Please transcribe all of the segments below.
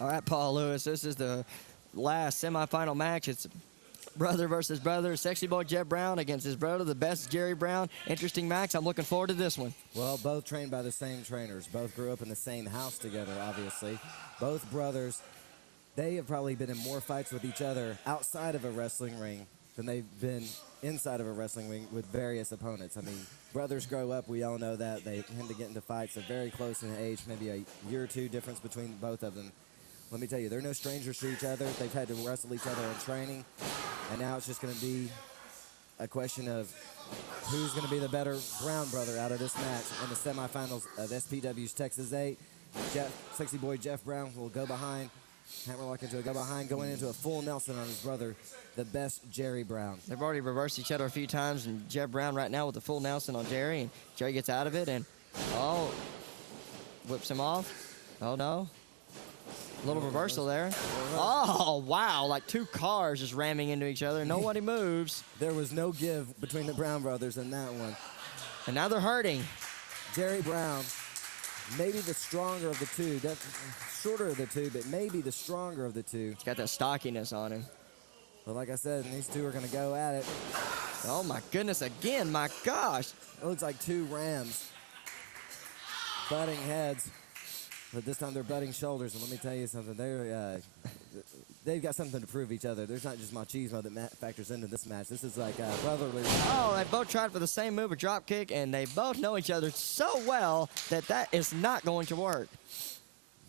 All right, Paul Lewis, this is the last semifinal match. It's brother versus brother. Sexy boy Jeff Brown against his brother, the best Jerry Brown. Interesting match. I'm looking forward to this one. Well, both trained by the same trainers. Both grew up in the same house together, obviously. Both brothers, they have probably been in more fights with each other outside of a wrestling ring than they've been inside of a wrestling ring with various opponents. I mean, brothers grow up. We all know that. They tend to get into fights. They're very close in age, maybe a year or two difference between both of them. Let me tell you, they're no strangers to each other. They've had to wrestle each other in training. And now it's just going to be a question of who's going to be the better Brown brother out of this match in the semifinals of SPW's Texas 8. Sexy boy Jeff Brown will go behind. Hammerlock into a go behind, going into a full Nelson on his brother, the best Jerry Brown. They've already reversed each other a few times, and Jeff Brown right now with the full Nelson on Jerry, and Jerry gets out of it, and whips him off. Oh no. A little reversal there. Oh, wow, like two cars just ramming into each other. Nobody moves. There was no give between the Brown brothers in that one. And now they're hurting. Jerry Brown, maybe the stronger of the two. Shorter of the two, but maybe the stronger of the two. He's got that stockiness on him. But like I said, these two are going to go at it. Oh, my goodness, again, my gosh. It looks like two Rams butting heads. But this time they're butting shoulders, and let me tell you something. They've got something to prove each other. There's not just machismo that factors into this match. This is like brotherly. Oh, they both tried for the same move, a drop kick, and they both know each other so well that is not going to work.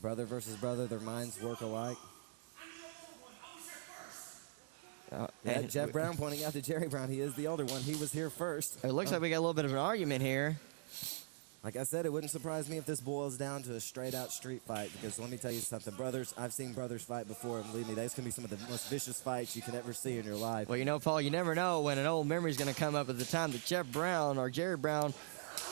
Brother versus brother, their minds work alike. Jeff Brown pointing out to Jerry Brown. He is the older one. He was here first. It looks like we got a little bit of an argument here. Like I said, it wouldn't surprise me if this boils down to a straight-out street fight, because let me tell you something. Brothers, I've seen brothers fight before, and believe me, those can be some of the most vicious fights you can ever see in your life. Well, you know, Paul, you never know when an old memory is going to come up at the time that Jeff Brown or Jerry Brown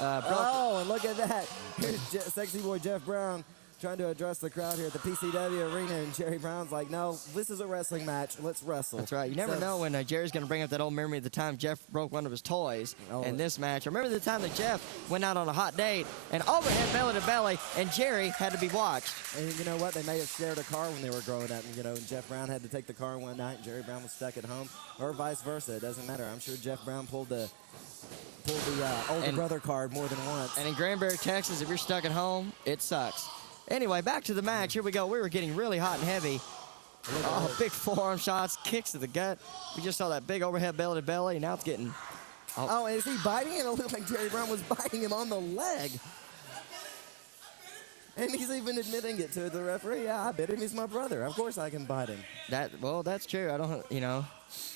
oh, and look at that. Here's sexy boy Jeff Brown trying to address the crowd here at the PCW arena, and Jerry Brown's like, no, this is a wrestling match. Let's wrestle. That's right. You never know when Jerry's going to bring up that old memory of the time Jeff broke one of his toys in this match. Remember the time that Jeff went out on a hot date and overhead belly to belly, and Jerry had to be watched. And you know what? They may have shared a car when they were growing up, and, and Jeff Brown had to take the car one night, and Jerry Brown was stuck at home, or vice versa. It doesn't matter. I'm sure Jeff Brown pulled the older brother card more than once. And in Granbury, Texas, if you're stuck at home, it sucks. Anyway, back to the match. Here we go. We were getting really hot and heavy. Oh, big forearm shots, kicks to the gut. We just saw that big overhead belly to belly, and now it's getting... Oh, is he biting it? It looked like Jerry Brown was biting him on the leg. And he's even admitting it to the referee. Yeah, I bit him. He's my brother. Of course I can bite him. Well, that's true. I don't,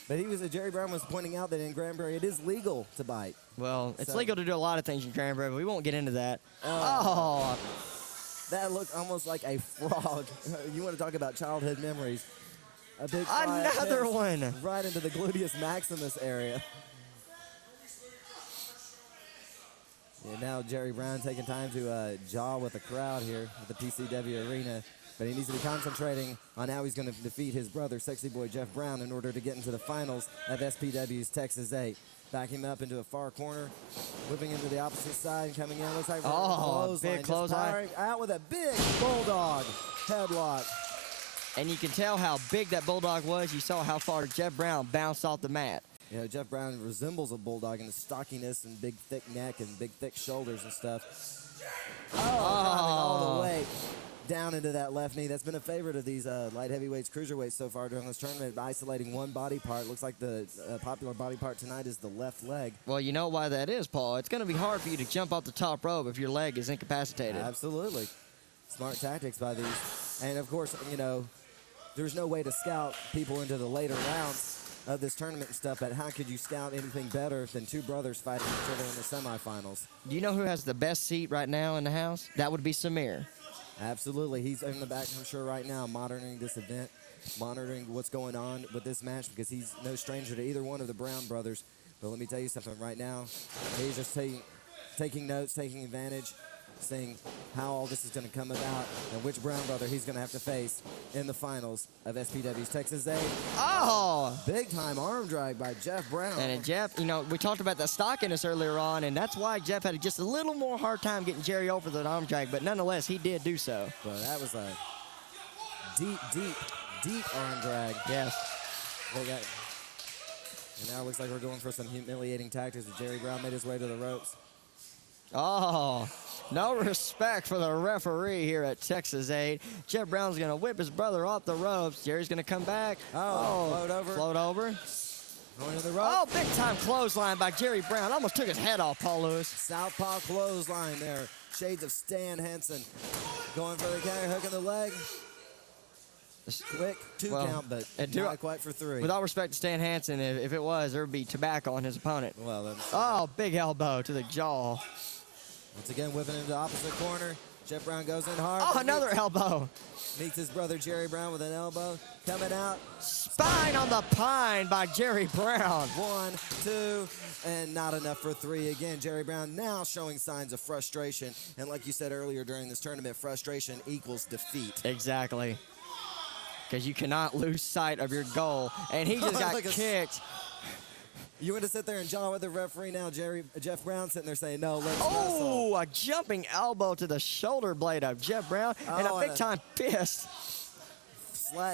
But Jerry Brown was pointing out that in Granbury it is legal to bite. Well, it's legal to do a lot of things in Granbury, but we won't get into that. That looked almost like a frog. You want to talk about childhood memories. A big another one. Right into the gluteus maximus area. And now Jerry Brown taking time to jaw with the crowd here at the PCW arena. But he needs to be concentrating on how he's going to defeat his brother, Sexy Boy Jeff Brown, in order to get into the finals of SPW's Texas 8. Backing him up into a far corner, whipping into the opposite side and coming in. Looks like big clothesline. Out with a big bulldog headlock. And you can tell how big that bulldog was. You saw how far Jeff Brown bounced off the mat. Jeff Brown resembles a bulldog in the stockiness and big, thick neck and big, thick shoulders and stuff. All the way down into that left knee. That's been a favorite of these light heavyweights, cruiserweights so far during this tournament, isolating one body part. Looks like the popular body part tonight is the left leg. Well, you know why that is, Paul. It's going to be hard for you to jump off the top rope if your leg is incapacitated. Absolutely. Smart tactics by these. And, of course, there's no way to scout people into the later rounds of this tournament and stuff, but how could you scout anything better than two brothers fighting each other in the semifinals? Do you know who has the best seat right now in the house? That would be Samir. Absolutely. He's in the back, I'm sure, right now, monitoring this event, monitoring what's going on with this match, because he's no stranger to either one of the Brown brothers. But let me tell you something right now. He's just taking notes, taking advantage, seeing how all this is going to come about and which Brown brother he's going to have to face in the finals of SPW's Texas 8. Oh! Big-time arm drag by Jeff Brown. And Jeff, we talked about the stockiness earlier on, and that's why Jeff had just a little more hard time getting Jerry over the arm drag, but nonetheless, he did do so. But that was a deep arm drag. Yes. They got, and now it looks like we're going for some humiliating tactics. Jerry Brown made his way to the ropes. Oh, no respect for the referee here at Texas 8. Jeff Brown's going to whip his brother off the ropes. Jerry's going to come back. Float over. Float over. Going to the rope. Oh, big time clothesline by Jerry Brown. Almost took his head off, Paul Lewis. Southpaw clothesline there. Shades of Stan Henson. Going for the counter, hooking the leg. Quick, two count, but not quite for three. With all respect to Stan Hansen, if it was, there would be tobacco on his opponent. Well, then. Oh, big elbow to the jaw. Once again, whipping into the opposite corner. Jeff Brown goes in hard. Oh, another elbow. Meets his brother Jerry Brown with an elbow. Coming out. Spine on the pine by Jerry Brown. 1, 2, and not enough for 3. Again, Jerry Brown now showing signs of frustration. And like you said earlier during this tournament, frustration equals defeat. Exactly. Because you cannot lose sight of your goal. And he just got kicked. You want to sit there and jaw with the referee now, Jeff Brown sitting there saying, no, let's wrestle. A jumping elbow to the shoulder blade of Jeff Brown and a big-time fist.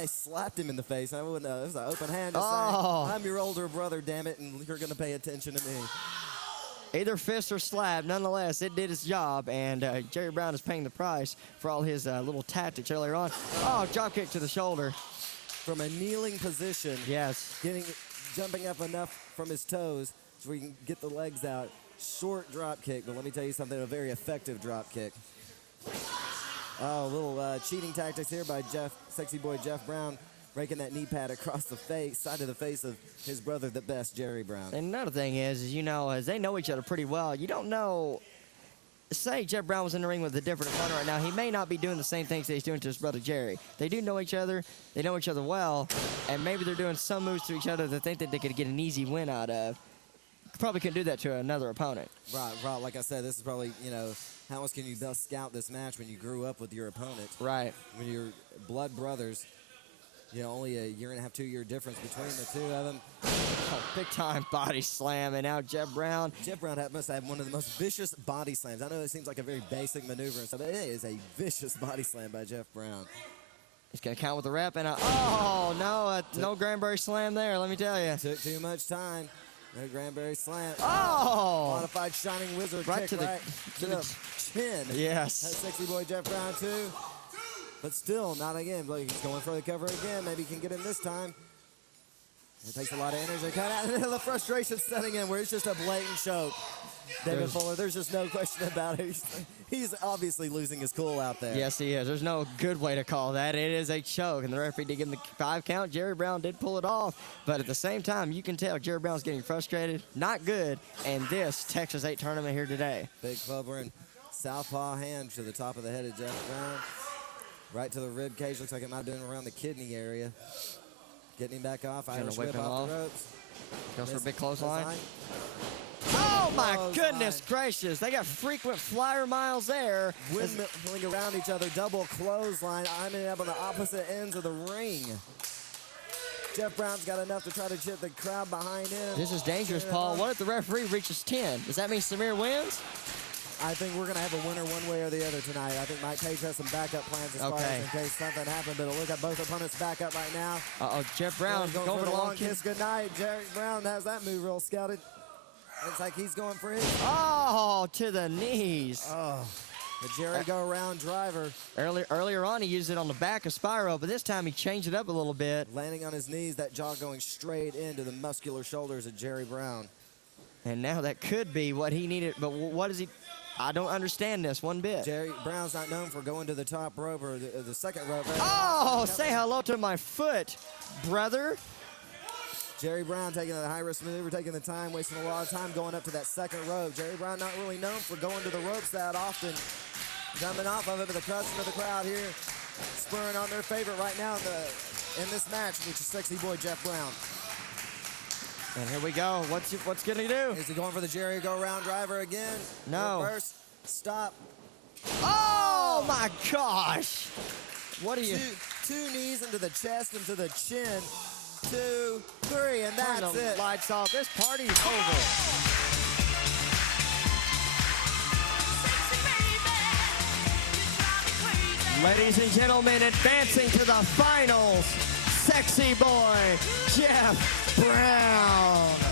Slapped him in the face. I wouldn't know. It was an open hand. Saying, I'm your older brother, damn it, and you're going to pay attention to me. Either fist or slap, nonetheless, it did its job, and Jerry Brown is paying the price for all his little tactics earlier on. Oh, drop kick to the shoulder. From a kneeling position. Yes. Jumping up enough from his toes so we can get the legs out. Short drop kick, but let me tell you something, a very effective drop kick. Oh, little cheating tactics here by sexy boy Jeff Brown, raking that knee pad across the side of the face of his brother, the best, Jerry Brown. And another thing is, you know, as they know each other pretty well, you don't know. Say Jeff Brown was in the ring with a different opponent right now, he may not be doing the same things that he's doing to his brother Jerry. They do know each other, they know each other well, and maybe they're doing some moves to each other that they think that they could get an easy win out of. Probably couldn't do that to another opponent. Right, like I said, this is probably, you know, how else can you best scout this match when you grew up with your opponent? Right. When you're blood brothers, you know, only a year and a half, 2-year difference between the two of them. Oh, big time body slam, and now Jeff Brown. Jeff Brown must have one of the most vicious body slams. I know it seems like a very basic maneuver and stuff, but it is a vicious body slam by Jeff Brown. He's going to count with the rep, and no Granberry slam there, let me tell you. Took too much time. No Granberry slam. Oh! Modified Shining Wizard kick to the chin. Yes. That's sexy boy Jeff Brown, too. But still, not again. He's going for the cover again. Maybe he can get him this time. It takes a lot of energy to cut out. And the frustration setting in where it's just a blatant choke. David Fuller, there's just no question about it. He's obviously losing his cool out there. Yes, he is. There's no good way to call that. It is a choke, and the referee did give him the 5 count. Jerry Brown did pull it off, but at the same time, you can tell Jerry Brown's getting frustrated. Not good in this Texas 8 tournament here today. Big clubber and southpaw hand to the top of the head of Jeff Brown. Right to the rib cage. Looks like it might have been around the kidney area. Getting him back off. IHWE whip off the ropes. Goes for a big clothesline. Oh, my goodness gracious. They got frequent flyer miles there. Windmilling around each other. Double clothesline. I'm up on the opposite ends of the ring. Jeff Brown's got enough to try to chip the crowd behind him. This is dangerous, Paul. What if the referee reaches 10? Does that mean Samir wins? I think we're going to have a winner one way or the other tonight. I think Mike Page has some backup plans as far as in case something happened. But look at both opponents back up right now. Uh-oh, Jeff Brown going for the long kiss goodnight. Jerry Brown has that move real scouted. Looks like he's going for his. Oh, to the knees. Oh, the Jerry go-around driver. Earlier on, he used it on the back of Spyro, but this time he changed it up a little bit. Landing on his knees, that jaw going straight into the muscular shoulders of Jerry Brown. And now that could be what he needed, but what is he? I don't understand this one bit. Jerry Brown's not known for going to the top rope or the second rope. Oh, say hello to my foot, brother. Jerry Brown taking the high-risk maneuver, taking the time, wasting a lot of time going up to that second rope. Jerry Brown not really known for going to the ropes that often. Jumping off of it, but the custom of the crowd here spurring on their favorite right now in this match, which is sexy boy Jeff Brown. And here we go. What's going to do? Is he going for the Jerry go-round driver again? No. Reverse. Stop. Oh, my gosh. What are you? Two knees into the chest, into the chin. 2, 3, and that's it. Lights off. This party's over. Ladies and gentlemen, advancing to the finals, sexy boy, Jeff Brown.